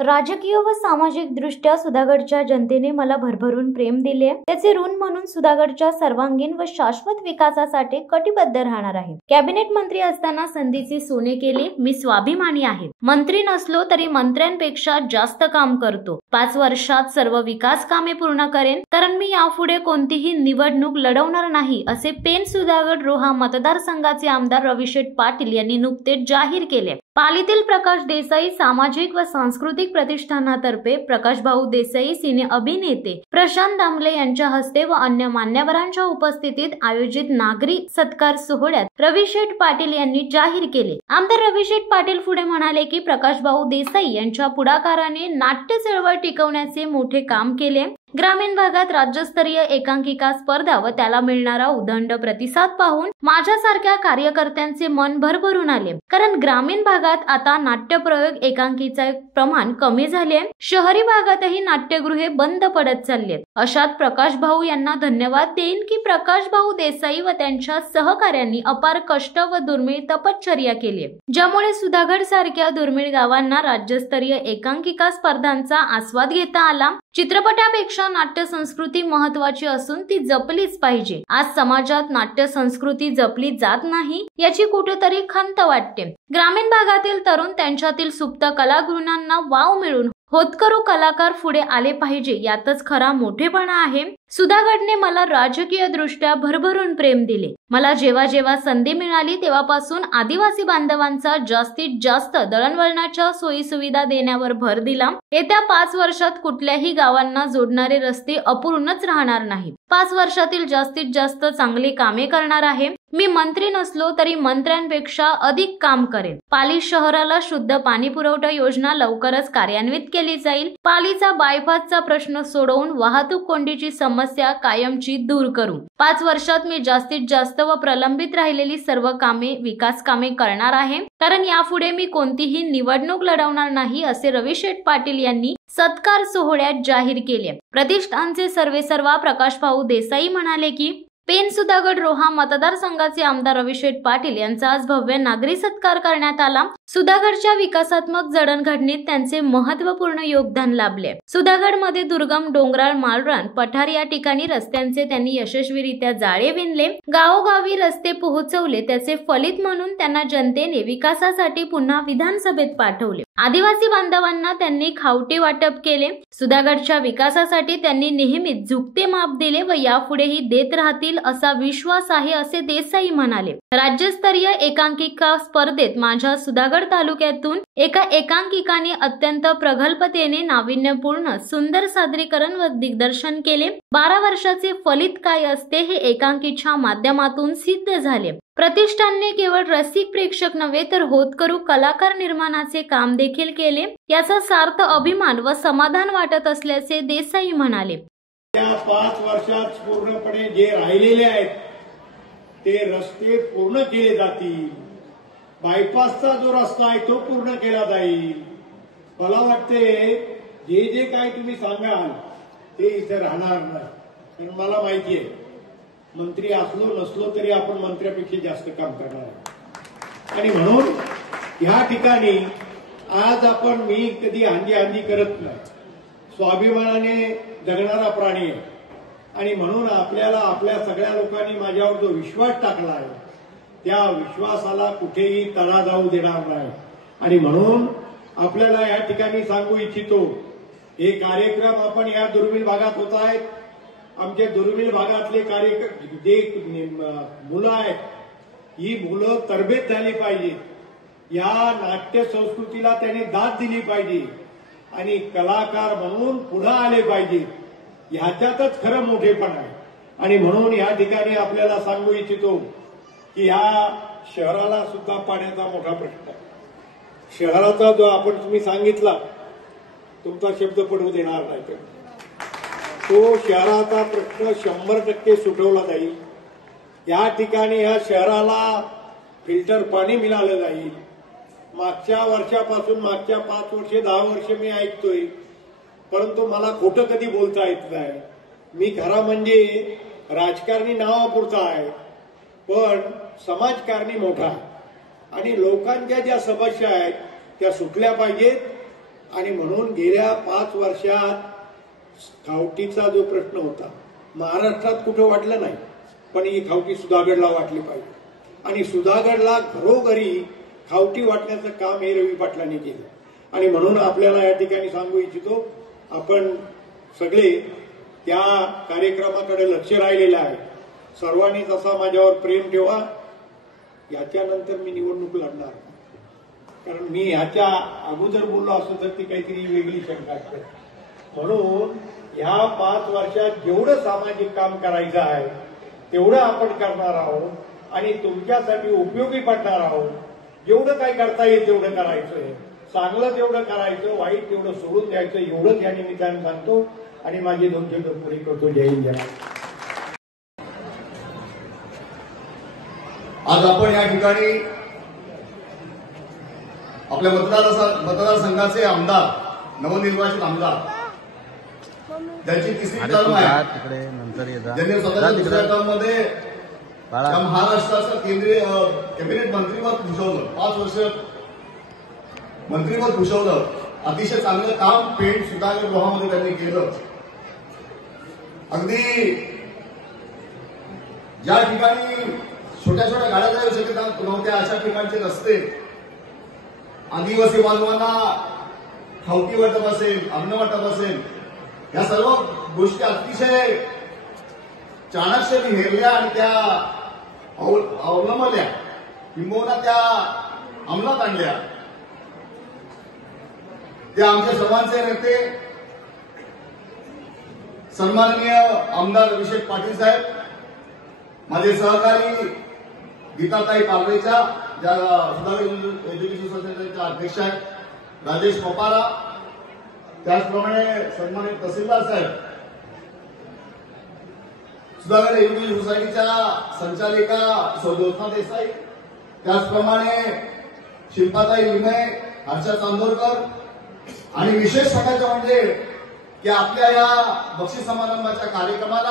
राजकीय व सामाजिक दृष्ट्या सुधागडच्या जनतेने मला भरभरून प्रेम दिले, त्याचे ऋण म्हणून सुधागडच्या सर्वांगीण व शाश्वत विकासासाठी कटिबद्ध राहणार आहे। कॅबिनेट मंत्री असताना संधीचे सोने केले, मी स्वाभिमानी आहे। मंत्री नसलो तरी मंत्र्यांपेक्षा जास्त काम करतो। 5 वर्षात सर्व विकास कामे पूर्ण करेन, कारण मी यापुढे कोणतीही निवडणूक लढवणार नाही, असे पेन सुधागड रोहा मतदारसंघाचे आमदार रविशेठ पाटील यांनी नुकतेच जाहीर केले। पालीतील प्रकाश देसाई सामाजिक व सांस्कृतिक प्रतिष्ठानातर्फे प्रकाशभाऊ देसाई सिने अभिनेते प्रशांत दामले यांच्या हस्ते व अन्य मान्यवरांच्या उपस्थितीत आयोजित नागरी सत्कार सोहळ्यात रविशेठ पाटील यांनी जाहीर केले। आमदार रविशेठ पाटील पुढे म्हणाले की प्रकाशभाऊ देसाई यांच्या पुढाकाराने नाट्य चळवळ टिकवण्याचे मोठे काम केले। ग्रामीण भागात राज्यस्तरीय एकांकिका स्पर्धा व त्याला मिळणारा उदंड प्रतिसाद पाहून माझ्यासारख्या कार्यकर्त्यांचे मन भरभरून आले, कारण ग्रामीण भागात आता नाट्यप्रयोग एकांकीचे प्रमाण कमी झाले, शहरी भागातही नाट्यगृहे बंद पडत चालली आहेत। अशात प्रकाशभाऊ यांना धन्यवाद देईन की प्रकाशभाऊ देसाई व त्यांच्या सहकार्यांनी अपार कष्ट व दुर्मिळ तपश्चर्या केली, ज्यामुळे सुधागड सारख्या दुर्मिळ गावांना राज्यस्तरीय एकांकिका स्पर्धांचा आस्वाद घेता आला। चित्रपटापेक्षा नाट्य संस्कृती महत्वाची असून ती जपलीच पाहिजे। आज समाजात नाट्य संस्कृती जपली जात नाही याची कुठेतरी खंत वाटते। ग्रामीण भागातील तरुण त्यांच्यातील सुप्त कलागुणांना वाव मिळून होतकरू कलाकार पुढे आले पाहिजे, यातच खरा मोठेपणा आहे। सुधागडने मला राजकीय दृष्ट्या भरभरून प्रेम दिले। मला जेव्हा जेव्हा संधी मिळाली तेव्हापासून आदिवासी बांधवांचा जास्तीत जास्त दळणवळणाच्या सोयी सुविधा देण्यावर भर दिला। येत्या 5 वर्षात कुठल्याही गावांना जोडणारे रस्ते अपूर्णच राहणार नाही। 5 वर्षातील जास्तीत जास्त चांगली कामे करणार आहे। मी मंत्री नसलो तरी मंत्र्यांपेक्षा अधिक काम करेन। पाली शहराला शुद्ध पाणी पुरवठा योजना लवकरच कार्यान्वित केली जाईल। पालीचा बायपासचा प्रश्न सोडवून वाहतूक कोंडीची समस्या कायमची दूर करू। 5 वर्षात मी जास्तीत जास्त व प्रलंबित राहिलेली सर्व कामे विकास कामे करणार आहे, कारण यापुढे मी कोणतीही निवडणूक लढवणार नाही, असे रविशेठ पाटील यांनी सत्कार सोहळ्यात जाहीर केले। प्रतिष्ठानचे सर्वेसर्वा प्रकाशभाऊ देसाई म्हणाले की पेन सुधागड रोहा मतदारसंघाचे आमदार रविशेठ पाटील यांचा आज भव्य नागरी सत्कार करण्यात आला। सुधागडच्या विकासात्मक जडणघडणीत त्यांचे महत्त्वपूर्ण योगदान लाभले। सुधागडमध्ये दुर्गम डोंगराळ माळरान पठार या ठिकाणी रस्त्यांचे त्यांनी यशस्वीरित्या जाळे विणले, गावोगावी रस्ते पोहोचवले। त्याचे फलित म्हणून त्यांना जनतेने विकासासाठी पुन्हा विधानसभेत पाठवले। आदिवासी बांधवांना त्यांनी खावटी वाटप केले। सुधागडच्या विकासासाठी त्यांनी नेहमीच झुकते माप दिले व यापुढेही देत राहतील असा विश्वास आहे, असे देसाई म्हणाले। राज्यस्तरीय एकांकिका स्पर्धेत माझ्या सुधागड तालुक्यातून एका एकांकिकाने अत्यंत प्रगल्भतेने नाविन्यपूर्ण सुंदर सादरीकरण व दिग्दर्शन केले। 12 वर्षाचे फलित काय असते हे एकांकीच्या माध्यमातून सिद्ध झाले। प्रतिष्ठानने केवळ रसिक प्रेक्षक नव्हे तर होतकरू कलाकार निर्माणाचे काम देखील केले, याचा सार्थ अभिमान व समाधान वाटत असल्याचे देसाई म्हणाले। या 5 वर्षात पूर्णपणे जे राहिलेले आहेत ते रस्ते पूर्ण केले जातील। बायपासचा जो रस्ता आहे तो पूर्ण केला जाईल। मला वाटते जे जे काय तुम्ही सांगाल ते इथे राहणार नाही, कारण मला माहिती आहे मंत्री असलो नसलो तरी आपण मंत्र्यापेक्षा जास्त काम करणार आहे। आणि म्हणून या ठिकाणी आज आपण मी कधी हांजी करत नाही, स्वाभिमानाने जगणारा प्राणी आहे। आणि म्हणून आपल्याला आपल्या सगळ्या लोकांनी माझ्यावर जो विश्वास टाकला आहे त्या विश्वासाला कुठेही तडा जाऊ देणार नाही। आणि म्हणून आपल्याला या ठिकाणी सांगू इच्छितो, हे कार्यक्रम आपण या दुर्मिळ भागात होत आहेत। आमच्या दुर्मिळ भागातले जे मुलं आहेत ही मुलं तरबेज झाली पाहिजे, या नाट्य संस्कृतीला त्यांनी दाद दिली पाहिजे आणि कलाकार म्हणून पुढे आले पाहिजे। ह्याच्यातच खरं मोठेपण आहे। आणि म्हणून या ठिकाणी आपल्याला सांगू इच्छितो की ह्या शहराला सुद्धा पाण्याचा मोठा प्रश्न आहे। शहराचा जो आपण तुम्ही सांगितला तुमचा शब्द पडू देणार नाही, तो शहराचा प्रश्न 100% सुटवला जाईल। या ठिकाणी ह्या शहराला फिल्टर पाणी मिळालं जाईल। मागच्या वर्षापासून मागच्या 5 वर्षे 10 वर्षे मी ऐकतोय, परंतु मला खोटं कधी बोलता येत नाही। मी खरा म्हणजे राजकारणी नावापुरता आहे, पण समाजकारणी मोठा आहे। आणि लोकांच्या ज्या समस्या आहेत त्या सुटल्या पाहिजेत, आणि म्हणून गेल्या 5 वर्षात खावटीचा जो प्रश्न होता महाराष्ट्रात कुठे वाटला नाही, पण ही खावटी सुधागडला वाटली पाहिजे आणि सुधागडला घरोघरी खावटी वाटण्याचं काम हे रवी पाटलांनी केलं। आणि म्हणून आपल्याला या ठिकाणी सांगू इच्छितो, आपण सगळे त्या कार्यक्रमाकडे लक्ष राहिलेलं आहे। सर्वांनी तसा माझ्यावर प्रेम ठेवा। याच्यानंतर मी निवडणूक लढणार, कारण मी ह्याच्या अगोदर बोललो असतो तर ती काहीतरी वेगळी शंका असते। म्हणून ह्या 5 वर्षात जेवढं सामाजिक काम करायचं आहे तेवढं आपण करणार आहोत आणि तुमच्यासाठी उपयोगी पडणार आहोत। जेवढं काय करता येईल तेवढं करायचं, चांगलं तेवढं करायचं, वाईट तेवढं सोडून द्यायचं, एवढंच या निमित्ताने सांगतो आणि माझी 2 शब्द पुरी करतो। जय हिंद, जय महाराष्ट्र। आज आपण या ठिकाणी आपल्या मतदारसंघाचे आमदार, नवनिर्वाचित आमदार, ज्यांची 3री टर्म आहे, ज्यांनी स्वतःच्या 2ऱ्या टर्ममध्ये महाराष्ट्राचं केंद्रीय कॅबिनेट मंत्रीपद भूषवलं, 5 वर्ष मंत्रीपद भूषवलं, अतिशय चांगलं काम पेठ सुधागड गृहामध्ये त्यांनी केलं। अगदी ज्या ठिकाणी छोट्या छोट्या गाड्या जाऊ शकत नव्हत्या अशा ठिकाणचे रस्ते, आदिवासी बांधवांना खावटी वाटप असेल, अन्न वाटप असेल, या सर्व गोष्टी अतिशय चाणक्याने हेरल्या आणि त्या अवलंबल्या, किंबहुना त्या अंमलात आणल्या। ते आमच्या सर्वांचे नेते सन्माननीय आमदार अभिषेक पाटील साहेब, माझे सहकारी गीताताई पालरेच्या, ज्या सुधागड एज्युकेशन सोसायटीच्या अध्यक्ष आहेत, राजेश पपारा, त्याचप्रमाणे सन्मानित तहसीलदार साहेब, सुधागड एज्युकेशन सोसायटीच्या संचालिका ज्योत्ना देसाई, त्याचप्रमाणे शिल्पाताई लिमये, हर्षा चांदोरकर, आणि विशेष सांगायचं म्हणजे की आपल्या या बक्षीस समारंभाच्या कार्यक्रमाला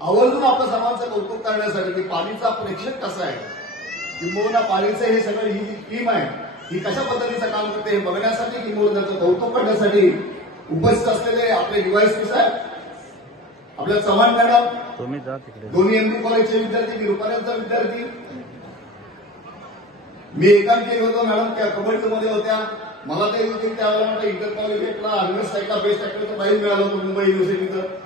आवर्जून आपल्या सर्वांचं कौतुक करण्यासाठी की पालीचा प्रेक्षक कसा आहे, किंबहुना पालीचं हे सगळं ही जी टीम आहे ही कशा पद्धतीचं काम करते हे बघण्यासाठी, किंबहुना त्याचं कौतुक करण्यासाठी उपस्थित असलेले आपले डीवायएसपी साहेब, आपल्या चव्हाण मॅडम, दोन्ही एमडी कॉलेजचे विद्यार्थी, मी रुपारेंचा विद्यार्थी, मी एकांकी होतो मॅडम त्या कबड्डीमध्ये होत्या, मला ते त्यावेळेला इंटर कॉलेजला अनवेस साईडला बेस्ट ऍक्टिव्हिटी प्राईज मिळालं होतं मुंबई युनिव्हर्सिटीचं।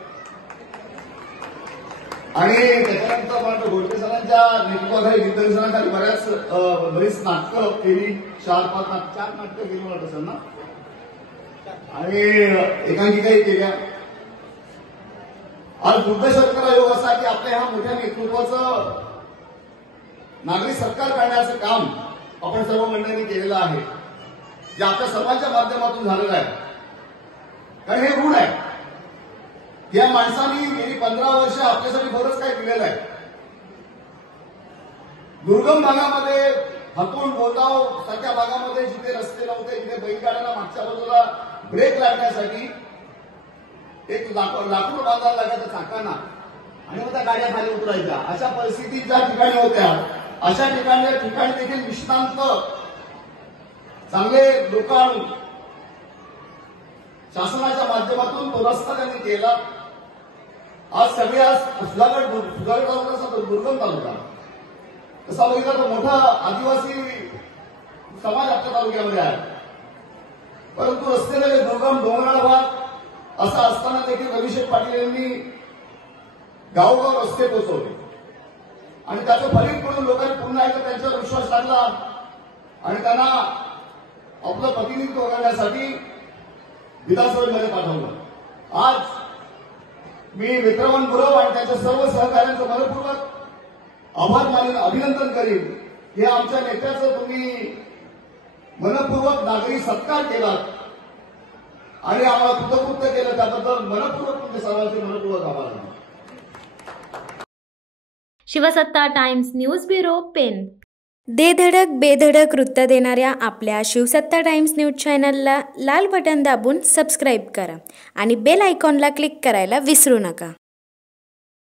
आणि त्याच्यानंतर मला गोडके सरांच्या नेतृत्वाखाली दिग्दर्शनाखाली बरीच नाटकं केली, 4-5 नाटकं केली मला तसं ना, आणि एकांकिकाही केल्या। आज दुर्दैवाचा योग असा की आपल्या ह्या मोठ्या नेतृत्वाचं नागरी सत्कार करण्याचं काम आपण सर्व मंडळींनी केलेलं आहे, जे आपल्या सर्वांच्या माध्यमातून झालेलं आहे। कारण हे ऋण आहे, या माणसांनी गेली 15 वर्ष आपल्यासाठी बरंच काय केलेलं आहे। दुर्गम भागामध्ये, हातून गोताव सारख्या भागामध्ये जिथे रस्ते नव्हते, जिथे बैलगाड्यांना मागच्या बाजूला ब्रेक लागण्यासाठी एक लाकूड बांधायला लागायचं चाकांना, आणि मग त्या गाड्या खाली उतरायच्या, अशा परिस्थिती ज्या ठिकाणी होत्या अशा ठिकाणी देखील निष्णांत चांगले लोक आणून शासनाच्या माध्यमातून तो रस्ता त्यांनी केला। आज सगळ्या सुधागड तालुका दुर्गम तालुका तसा बघितला तो मोठा आदिवासी समाज आपल्या तालुक्यामध्ये आहे, परंतु रस्त्याने दुर्गम डोंगराळ भाग असा असताना देखील अभिषेक पाटील यांनी गावोगाव रस्ते पोहोचवले आणि त्याचं फलित म्हणून लोकांनी पुन्हा एकदा त्यांच्यावर विश्वास टाकला आणि त्यांना आपलं प्रतिनिधित्व करण्यासाठी विधानसभेमध्ये पाठवलं। आज मी विक्रमन गुरव आणि त्यांच्या सर्व सहकाऱ्यांचं मनपूर्वक आभार मानून अभिनंदन करीन की आमच्या नेत्याचं तुम्ही मनपूर्वक नागरी सत्कार केलात आणि आम्हाला कृतकृत्य केलं, त्याबद्दल मनपूर्वक तुमच्या सर्वांचे मनपूर्वक आभार मानतो। शिवसत्ता टाइम्स न्यूज ब्युरो, पेन। दे धडक बेधडक वृत्त देणाऱ्या आपल्या शिवसत्ता टाइम्स न्यूज चॅनलला लाल बटन दाबून सबस्क्राईब करा आणि बेल आयकॉनला क्लिक करायला विसरू नका।